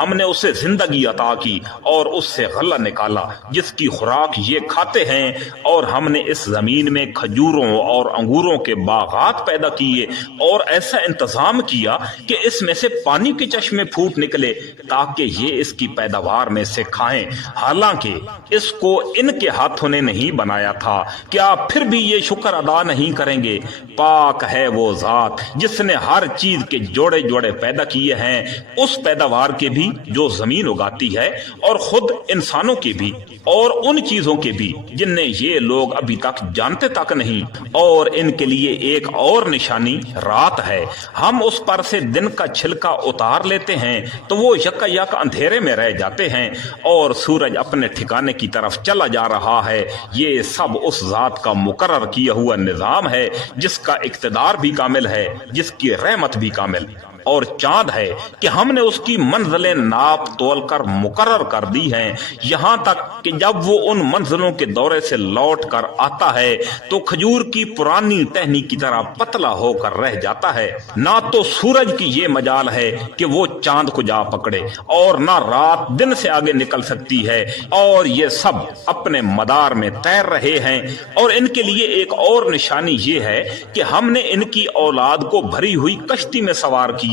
ہم نے اسے زندگی عطا کی اور اس سے غلہ نکالا جس کی خوراک یہ کھاتے ہیں، اور ہم نے اس زمین میں کھجوروں اور انگوروں کے باغات پیدا کیے اور ایسا انتظام کیا کہ اس میں سے پانی کے چشمے پھوٹ نکلے تاکہ یہ اس کی پیداوار میں سے کھائیں، حالانکہ اس کو ان کے ہاتھوں نے نہیں بنایا تھا، کیا پھر بھی یہ شکر ادا نہیں کریں گے؟ پاک ہے وہ ذات جس نے ہر چیز کے جوڑے جوڑے پیدا کیے ہیں، اس پیداوار کے بھی جو زمین اگاتی ہے اور خود انسانوں کے بھی اور ان چیزوں کے بھی جنہیں یہ لوگ ابھی تک جانتے تک نہیں، اور ان کے لیے ایک اور نشانی رات ہے، ہم اس پر سے دن کا چھلکا اتار لیتے ہیں تو وہ یک یک اندھیرے میں رہ جاتے ہیں اور سورج اپنے ٹھکانے کی طرف چلا جا رہا ہے۔ یہ سب اس ذات کا مقرر کیا ہوا نظام ہے جس کا اقتدار بھی کامل ہے، جس کی رحمت بھی کامل، اور چاند ہے کہ ہم نے اس کی منزلیں ناپ تول کر مقرر کر دی ہیں، یہاں تک کہ جب وہ ان منزلوں کے دورے سے لوٹ کر آتا ہے تو کھجور کی پرانی ٹہنی کی طرح پتلا ہو کر رہ جاتا ہے۔ نہ تو سورج کی یہ مجال ہے کہ وہ چاند کو جا پکڑے اور نہ رات دن سے آگے نکل سکتی ہے، اور یہ سب اپنے مدار میں تیر رہے ہیں۔ اور ان کے لیے ایک اور نشانی یہ ہے کہ ہم نے ان کی اولاد کو بھری ہوئی کشتی میں سوار کیا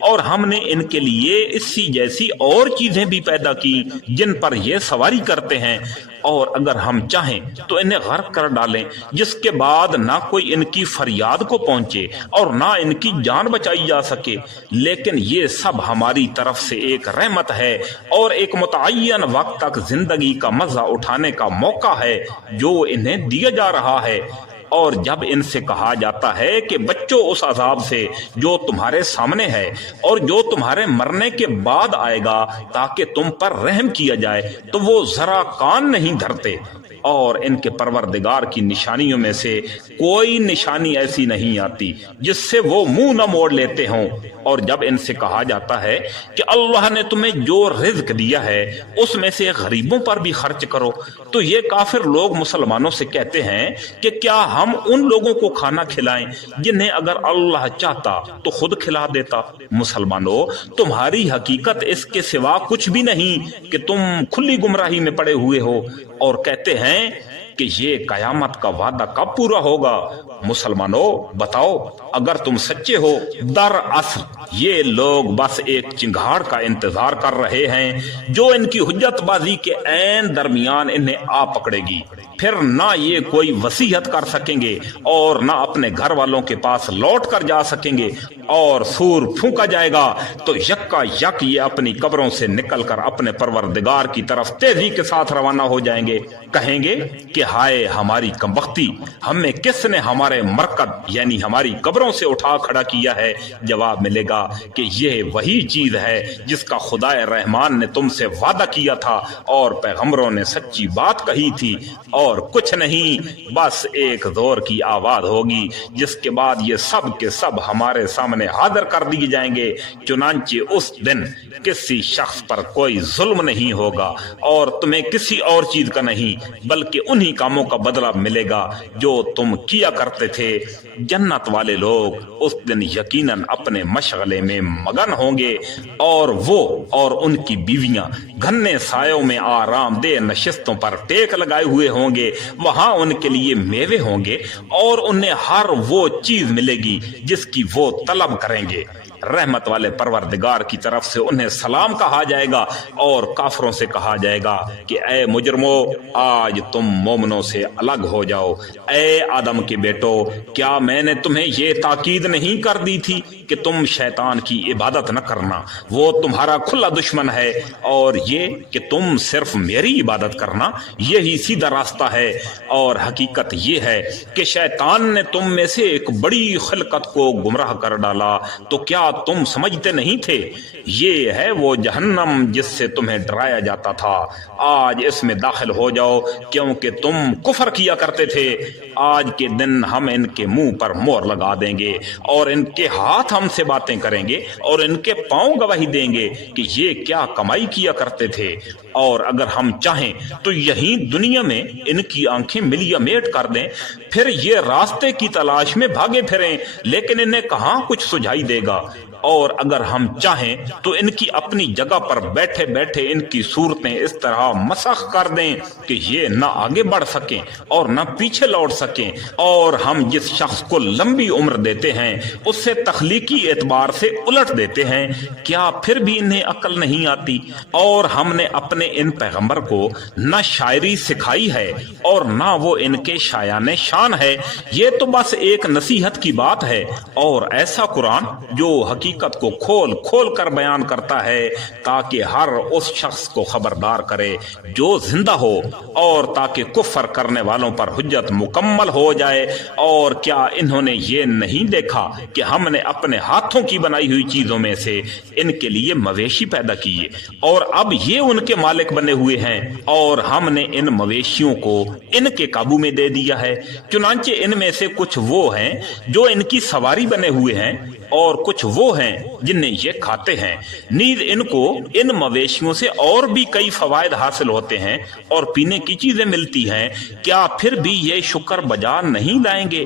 اور ہم نے ان کے لیے اسی جیسی اور چیزیں بھی پیدا کی جن پر یہ سواری کرتے ہیں، اور اگر ہم چاہیں تو انہیں غرق کر ڈالیں جس کے بعد نہ کوئی ان کی فریاد کو پہنچے اور نہ ان کی جان بچائی جا سکے، لیکن یہ سب ہماری طرف سے ایک رحمت ہے اور ایک متعین وقت تک زندگی کا مزہ اٹھانے کا موقع ہے جو انہیں دیا جا رہا ہے۔ اور جب ان سے کہا جاتا ہے کہ بچو اس عذاب سے جو تمہارے سامنے ہے اور جو تمہارے مرنے کے بعد آئے گا تاکہ تم پر رحم کیا جائے، تو وہ ذرا کان نہیں دھرتے۔ اور ان کے پروردگار کی نشانیوں میں سے کوئی نشانی ایسی نہیں آتی جس سے وہ منہ نہ موڑ لیتے ہوں۔ اور جب ان سے کہا جاتا ہے کہ اللہ نے تمہیں جو رزق دیا ہے اس میں سے غریبوں پر بھی خرچ کرو، تو یہ کافر لوگ مسلمانوں سے کہتے ہیں کہ کیا ہم ان لوگوں کو کھانا کھلائیں جنہیں اگر اللہ چاہتا تو خود کھلا دیتا؟ مسلمانوں، تمہاری حقیقت اس کے سوا کچھ بھی نہیں کہ تم کھلی گمراہی میں پڑے ہوئے ہو، اور کہتے ہیں کہ یہ قیامت کا وعدہ کب پورا ہوگا؟ مسلمانوں بتاؤ اگر تم سچے ہو، دراصل یہ لوگ بس ایک چنگھاڑ کا انتظار کر رہے ہیں جو ان کی حجت بازی کے عین درمیان انہیں آ پکڑے گی، پھر نہ یہ کوئی وصیت کر سکیں گے اور نہ اپنے گھر والوں کے پاس لوٹ کر جا سکیں گے، اور سور پھونکا جائے گا تو یکا یک یہ اپنی قبروں سے نکل کر اپنے پروردگار کی طرف تیزی کے ساتھ روانہ ہو جائیں گے، کہیں گے کہ ہائے ہماری کمبختی، ہمیں کس نے ہمارے مرکز یعنی ہماری قبروں سے اٹھا کھڑا کیا ہے؟ جواب ملے گا کہ یہ وہی چیز ہے جس کا خدا رحمان نے تم سے وعدہ کیا تھا اور پیغمبروں نے سچی بات کہی تھی، اور کچھ نہیں، بس ایک زور کی آواز ہوگی جس کے بعد یہ سب کے سب ہمارے سامنے حاضر کر دیے جائیں گے۔ چنانچہ اس دن کسی شخص پر کوئی ظلم نہیں ہوگا اور تمہیں کسی اور چیز کا نہیں بلکہ انہی کاموں کا بدلہ ملے گا جو تم کیا کرتے تھے۔ جنت والے لوگ اس دن یقیناً اپنے مشغلے میں مگن ہوں گے، اور وہ اور ان کی بیویاں گھنے سایوں میں آرام دہ نشستوں پر ٹیک لگائے ہوئے ہوں گے، وہاں ان کے لیے میوے ہوں گے اور انہیں ہر وہ چیز ملے گی جس کی وہ طلب کریں گے۔ رحمت والے پروردگار کی طرف سے انہیں سلام کہا جائے گا، اور کافروں سے کہا جائے گا کہ اے مجرمو، آج تم مومنوں سے الگ ہو جاؤ۔ اے آدم کے بیٹو، کیا میں نے تمہیں یہ تاکید نہیں کر دی تھی کہ تم شیطان کی عبادت نہ کرنا؟ وہ تمہارا کھلا دشمن ہے، اور یہ کہ تم صرف میری عبادت کرنا، یہی سیدھا راستہ ہے۔ اور حقیقت یہ ہے کہ شیطان نے تم میں سے ایک بڑی خلقت کو گمراہ کر ڈالا، تو کیا تم سمجھتے نہیں تھے؟ یہ ہے وہ جہنم جس سے تمہیں ڈرایا جاتا تھا، آج اس میں داخل ہو جاؤ کیونکہ تم کفر کیا کرتے تھے۔ آج کے دن ہم ان کے منہ پر مہر لگا دیں گے اور ان کے ہاتھ ہم سے باتیں کریں گے اور ان کے پاؤں گواہی دیں گے کہ یہ کیا کمائی کیا کرتے تھے۔ اور اگر ہم چاہیں تو یہیں دنیا میں ان کی آنکھیں ملیا میٹ کر دیں، پھر یہ راستے کی تلاش میں بھاگے پھریں، لیکن انہیں کہاں کچھ سجھائی دے گا۔ اور اگر ہم چاہیں تو ان کی اپنی جگہ پر بیٹھے بیٹھے ان کی صورتیں اس طرح مسخ کر دیں کہ یہ نہ آگے بڑھ سکیں اور نہ پیچھے لوٹ سکیں، اور ہم جس شخص کو لمبی عمر دیتے ہیں اس سے تخلیقی اعتبار سے الٹ دیتے ہیں، کیا پھر بھی انہیں عقل نہیں آتی؟ اور ہم نے اپنے ان پیغمبر کو نہ شاعری سکھائی ہے اور نہ وہ ان کے شایان شان ہے، یہ تو بس ایک نصیحت کی بات ہے، اور ایسا قرآن جو حقیقت کو کھول کھول کر بیان کرتا ہے تاکہ ہر اس شخص کو خبردار کرے جو زندہ ہو، اور تاکہ کفر کرنے والوں پر حجت مکمل ہو جائے۔ اور کیا انہوں نے یہ نہیں دیکھا کہ ہم نے اپنے ہاتھوں کی بنائی ہوئی چیزوں میں سے ان کے لیے مویشی پیدا کیے اور اب یہ ان کے مالک بنے ہوئے ہیں، اور ہم نے ان مویشیوں کو ان کے قابو میں دے دیا ہے، چنانچہ ان میں سے کچھ وہ ہیں جو ان کی سواری بنے ہوئے ہیں اور کچھ وہ ہیں جنہیں یہ کھاتے ہیں، نیز ان کو ان مویشیوں سے اور بھی کئی فوائد حاصل ہوتے ہیں اور پینے کی چیزیں ملتی ہیں، کیا پھر بھی یہ شکر بجا نہیں لائیں گے؟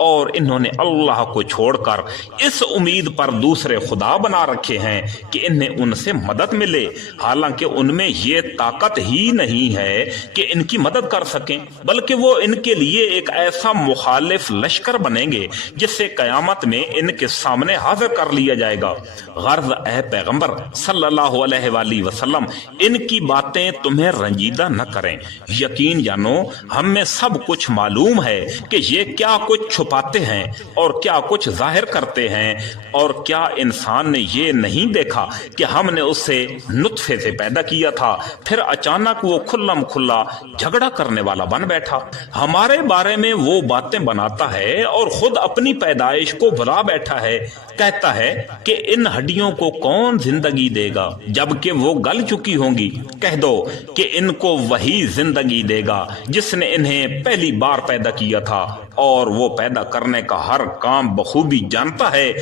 اور انہوں نے اللہ کو چھوڑ کر اس امید پر دوسرے خدا بنا رکھے ہیں کہ انہیں ان سے مدد ملے، حالانکہ ان میں یہ طاقت ہی نہیں ہے کہ ان کی مدد کر سکیں، بلکہ وہ ان کے لیے ایک ایسا مخالف لشکر بنیں گے جس سے قیامت میں ان کے سامنے حاضر کر لیا جائے گا۔ غرض اے پیغمبر صلی اللہ علیہ وآلہ وسلم، ان کی باتیں تمہیں رنجیدہ نہ کریں، یقین جانو ہم میں سب کچھ معلوم ہے کہ یہ کیا کچھ چھپاتے ہیں اور کیا کچھ ظاہر کرتے ہیں، اور کیا انسان نے یہ نہیں دیکھا کہ ہم نے اسے نطفے سے پیدا کیا تھا، پھر اچانک وہ کھلم کھلا جھگڑا کرنے والا بن بیٹھا۔ ہمارے بارے میں وہ باتیں بناتا ہے اور خود اپنی پیدائش کو بھلا بیٹھا ہے، کہتا ہے کہ ان ہڈیوں کو کون زندگی دے گا جبکہ وہ گل چکی ہوں گی، کہہ دو کہ ان کو وہی زندگی دے گا جس نے انہیں پہلی بار پیدا کیا تھا، اور وہ پیدا کرنے کا ہر کام بخوبی جانتا ہے،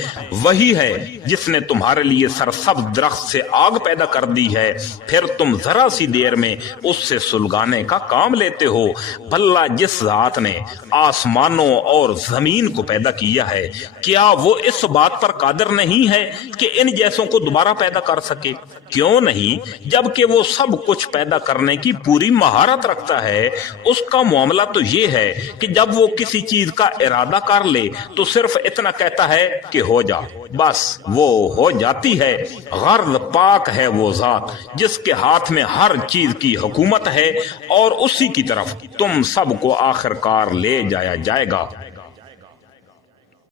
وہی ہے جس نے تمہارے لیے سرسبز درخت سے آگ پیدا کر دی ہے، پھر تم ذرا سی دیر میں اس سے سلگانے کا کام لیتے ہو۔ بھلا جس ذات نے آسمانوں اور زمین کو پیدا کیا ہے، کیا وہ اس بات پر قادر نہیں ہے کہ ان جیسوں کو دوبارہ پیدا کر سکے؟ کیوں نہیں، جبکہ وہ سب کچھ پیدا کرنے کی پوری مہارت رکھتا ہے۔ اس کا معاملہ تو یہ ہے کہ جب وہ کسی چیز کا ارادہ کر لے تو صرف اتنا کہتا ہے کہ ہو جا، بس وہ ہو جاتی ہے۔ غرض پاک ہے وہ ذات جس کے ہاتھ میں ہر چیز کی حکومت ہے، اور اسی کی طرف تم سب کو آخر کار لے جایا جائے گا۔